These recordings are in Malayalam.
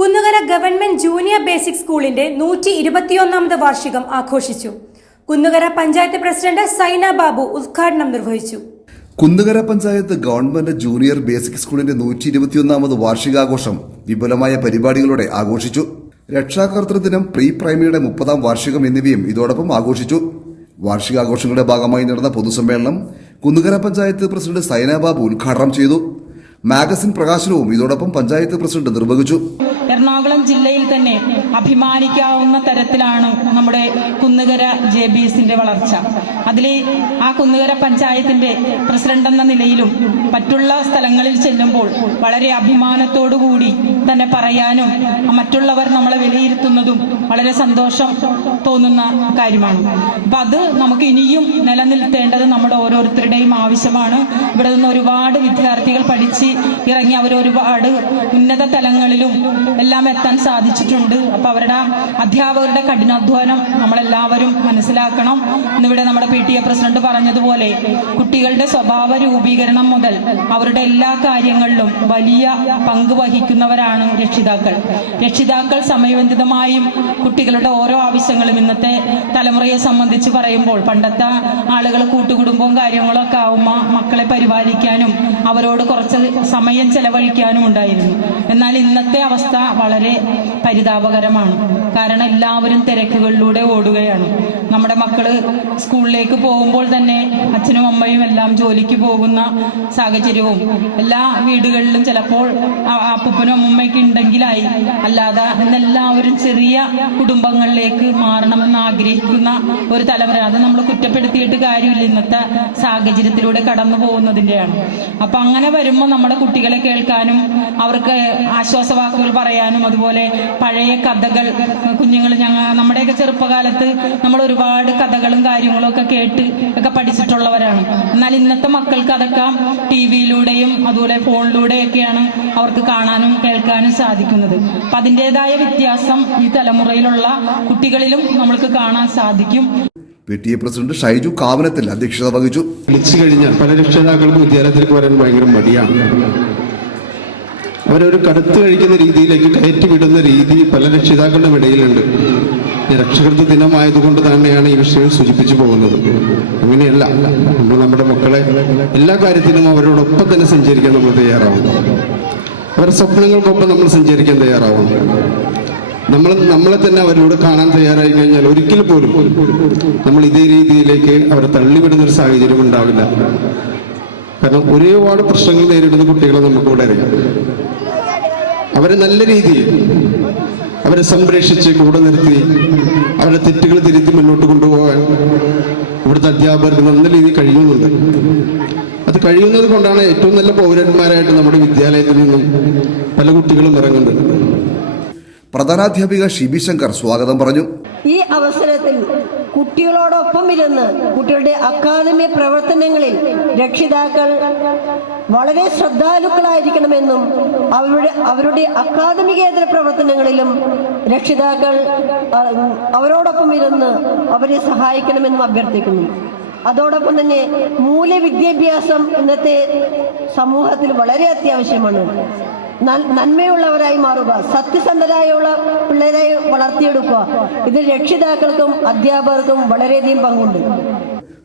കുന്നുകര ഗവൺമെന്റ് ജൂനിയർ ബേസിക് സ്കൂളിന്റെ നൂറ്റി ഇരുപത്തിയൊന്നാമത് വാർഷികം ആഘോഷിച്ചു. കുന്നുകര പഞ്ചായത്ത് പ്രസിഡന്റ് സൈന ബാബു ഉദ്ഘാടനം നിർവഹിച്ചു. Kunnukara panchayat government junior basic സ്കൂളിന്റെ നൂറ്റി ഇരുപത്തിയൊന്നാമത് വാർഷികാഘോഷം വിപുലമായ പരിപാടികളോടെ ആഘോഷിച്ചു. രക്ഷാകർത്തൃ ദിനം പ്രീ പ്രൈമറിയുടെ മുപ്പതാം വാർഷികം എന്നിവയും ഇതോടൊപ്പം ആഘോഷിച്ചു. വാർഷികാഘോഷങ്ങളുടെ ഭാഗമായി നടന്ന പൊതുസമ്മേളനം കുന്നുകര പഞ്ചായത്ത് പ്രസിഡന്റ് സൈനാബാബു ഉദ്ഘാടനം ചെയ്തു. മാഗസിൻ പ്രകാശനവും ഇതോടൊപ്പം പഞ്ചായത്ത് പ്രസിഡന്റ് നിർവഹിച്ചു. എറണാകുളം ജില്ലയിൽ തന്നെ അഭിമാനിക്കാവുന്ന തരത്തിലാണ് നമ്മുടെ കുന്നുകര ജെ ബി എസിന്റെ വളർച്ച. അതിൽ ആ കുന്നുകര പഞ്ചായത്തിന്റെ പ്രസിഡന്റ് എന്ന നിലയിലും മറ്റുള്ള സ്ഥലങ്ങളിൽ ചെല്ലുമ്പോൾ വളരെ കൂടി തന്നെ പറയാനും മറ്റുള്ളവർ നമ്മളെ വിലയിരുത്തുന്നതും വളരെ സന്തോഷം തോന്നുന്ന കാര്യമാണ്. അപ്പൊ അത് നമുക്ക് ഇനിയും നിലനിൽത്തേണ്ടത് നമ്മുടെ ഓരോരുത്തരുടെയും ആവശ്യമാണ്. ഇവിടെ നിന്ന് ഒരുപാട് വിദ്യാർത്ഥികൾ പഠിച്ച് ഇറങ്ങി അവർ ഒരുപാട് ഉന്നത തലങ്ങളിലും എല്ലാം എത്താൻ സാധിച്ചിട്ടുണ്ട്. അപ്പൊ അവരുടെ അധ്യാപകരുടെ കഠിനാധ്വാനം നമ്മളെല്ലാവരും മനസ്സിലാക്കണം. ഇന്നിവിടെ നമ്മുടെ പി ടി എ പ്രസിഡന്റ് പറഞ്ഞതുപോലെ കുട്ടികളുടെ സ്വഭാവ രൂപീകരണം മുതൽ അവരുടെ എല്ലാ കാര്യങ്ങളിലും വലിയ പങ്ക് വഹിക്കുന്നവരാണ് രക്ഷിതാക്കൾ. രക്ഷിതാക്കൾ സമയബന്ധിതമായും കുട്ടികളുടെ ഓരോ ആവശ്യങ്ങളും ഇന്നത്തെ തലമുറയെ സംബന്ധിച്ച് പറയുമ്പോൾ പണ്ടത്തെ ആളുകൾ കൂട്ടുകുടുംബവും കാര്യങ്ങളൊക്കെ ആവുമ്പോൾ മക്കളെ പരിപാലിക്കാനും അവരോട് കുറച്ച് സമയം ചെലവഴിക്കാനും ഉണ്ടായിരുന്നു. എന്നാൽ ഇന്നത്തെ അവസ്ഥ വളരെ പരിതാപകരമാണ് കാരണം എല്ലാവരും തിരക്കുകളിലൂടെ ഓടുകയാണ്. നമ്മുടെ മക്കൾ സ്കൂളിലേക്ക് പോകുമ്പോൾ തന്നെ അച്ഛനും അമ്മയും എല്ലാം ജോലിക്ക് പോകുന്ന സാഹചര്യവും എല്ലാ വീടുകളിലും ചിലപ്പോൾ അപ്പനും അമ്മൂമ്മയൊക്കെ ഉണ്ടെങ്കിലായി. അല്ലാതെ ഇന്നെല്ലാവരും ചെറിയ കുടുംബങ്ങളിലേക്ക് മാറണമെന്ന് ആഗ്രഹിക്കുന്ന ഒരു തലമുറ അത് നമ്മൾ കുറ്റപ്പെടുത്തിയിട്ട് കാര്യമില്ല. ഇന്നത്തെ സാഹചര്യത്തിലൂടെ കടന്നു പോകുന്നതിന്റെയാണ്. അപ്പൊ അങ്ങനെ വരുമ്പോൾ നമ്മുടെ കുട്ടികളെ കേൾക്കാനും അവർക്ക് ആശ്വാസവാക്കുകൾ പറയാനും അതുപോലെ പഴയ കഥകൾ. കുഞ്ഞുങ്ങൾ ഞങ്ങൾ നമ്മുടെയൊക്കെ ചെറുപ്പകാലത്ത് നമ്മൾ ഒരുപാട് കഥകളും കാര്യങ്ങളും ഒക്കെ കേട്ട് ഒക്കെ പഠിച്ചിട്ടുള്ളവരാണ്. എന്നാൽ ഇന്നത്തെ മക്കൾക്ക് അതൊക്കെ ടി വിയിലൂടെയും അതുപോലെ ഫോണിലൂടെയൊക്കെയാണ് അവർക്ക് കാണാനും കേൾക്കാനും സാധിക്കുന്നത്. അപ്പം അതിന്റെതായ വ്യത്യാസം ഈ തലമുറയിലുള്ള കുട്ടികളിലും നമ്മൾക്ക് കാണാൻ സാധിക്കും. P T A president Shaiju Kavanathil അധ്യക്ഷത വഹിച്ചു. വിളിച്ചു കഴിഞ്ഞാൽ പല രക്ഷിതാക്കൾക്കും വിദ്യാലയത്തിലേക്ക് വരാൻ ഭയങ്കര മടിയാണ്. അവരൊരു കടുത്ത് കഴിക്കുന്ന രീതിയിലേക്ക് കയറ്റിവിടുന്ന രീതി പല രക്ഷിതാക്കളുടെ ഇടയിലുണ്ട്. ഈ രക്ഷകർത്ത ദിനമായതുകൊണ്ട് തന്നെയാണ് ഈ വിഷയം സൂചിപ്പിച്ചു പോകുന്നത്. അങ്ങനെയല്ല നമ്മൾ നമ്മുടെ മക്കളെ എല്ലാ കാര്യത്തിനും അവരോടൊപ്പം തന്നെ സഞ്ചരിക്കാൻ നമ്മൾ തയ്യാറാവണം. അവരുടെ സ്വപ്നങ്ങൾക്കൊപ്പം നമ്മൾ സഞ്ചരിക്കാൻ തയ്യാറാവണം. നമ്മൾ നമ്മളെ തന്നെ അവരോട് കാണാൻ തയ്യാറായി കഴിഞ്ഞാൽ ഒരിക്കൽ പോലും നമ്മൾ ഇതേ രീതിയിലേക്ക് അവരെ തള്ളിവിടുന്ന ഒരു സാഹചര്യം ഉണ്ടാവില്ല. കാരണം ഒരുപാട് പ്രശ്നങ്ങൾ നേരിടുന്ന കുട്ടികളെ നമുക്കിവിടെ അറിയാം. അവരെ നല്ല രീതിയിൽ അവരെ സംരക്ഷിച്ച് കൂടെ നിർത്തി അവരുടെ തെറ്റുകൾ തിരുത്തി മുന്നോട്ട് കൊണ്ടുപോകാൻ ഇവിടുത്തെ അധ്യാപകർക്ക് നല്ല രീതിയിൽ കഴിയുന്നുണ്ട്. അത് കഴിയുന്നത് കൊണ്ടാണ് ഏറ്റവും നല്ല പൗരന്മാരായിട്ട് നമ്മുടെ വിദ്യാലയത്തിൽ നിന്നും പല കുട്ടികളും ഇറങ്ങുന്നത്. പ്രധാനാധ്യാപിക ഷിബി ശങ്കർ സ്വാഗതം പറഞ്ഞു. ഈ അവസരത്തിൽ കുട്ടികളോടൊപ്പം ഇരുന്ന് കുട്ടികളുടെ അക്കാദമി പ്രവർത്തനങ്ങളിൽ രക്ഷിതാക്കൾ വളരെ ശ്രദ്ധാലുക്കളായിരിക്കണമെന്നും അവരുടെ അവരുടെ അക്കാദമികേതര പ്രവർത്തനങ്ങളിലും രക്ഷിതാക്കൾ അവരോടൊപ്പം ഇരുന്ന് അവരെ സഹായിക്കണമെന്നും അഭ്യർത്ഥിക്കുന്നു. അതോടൊപ്പം തന്നെ മൂല്യവിദ്യാഭ്യാസം ഇന്നത്തെ സമൂഹത്തിൽ വളരെ അത്യാവശ്യമാണ്. നന്മയുള്ളവരായി മാറുക സത്യസന്ധരായുള്ള പിള്ളേരെ വളർത്തിയെടുക്കുക. ഇത് രക്ഷിതാക്കൾക്കും അധ്യാപകർക്കും വളരെയധികം പങ്കുണ്ട്.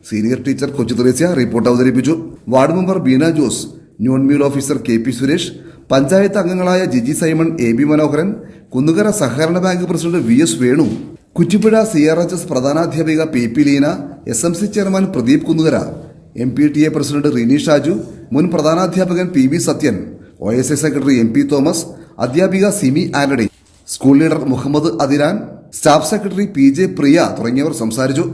Senior teacher Kochu Thresia report അവതരിപ്പിച്ചു. Ward member Beena Jose noon meal officer K P Suresh panchayat അംഗങ്ങളായ ജിജി സൈമൺ എ ബി മനോഹരൻ കുന്നുകര സഹകരണ bank president V S Venu Kuttippuzha C R H S പ്രധാനാധ്യാപിക P P Leena S M C chairman Pradeep Kunnukara M P T A president Rini Shaju മുൻ പ്രധാനാധ്യാപകൻ P V Sathyan. O S A secretary M P Thomas അധ്യാപിക Simi Antony school leader Muhammad Adiran staff secretary P J Priya തുടങ്ങിയവർ സംസാരിച്ചു.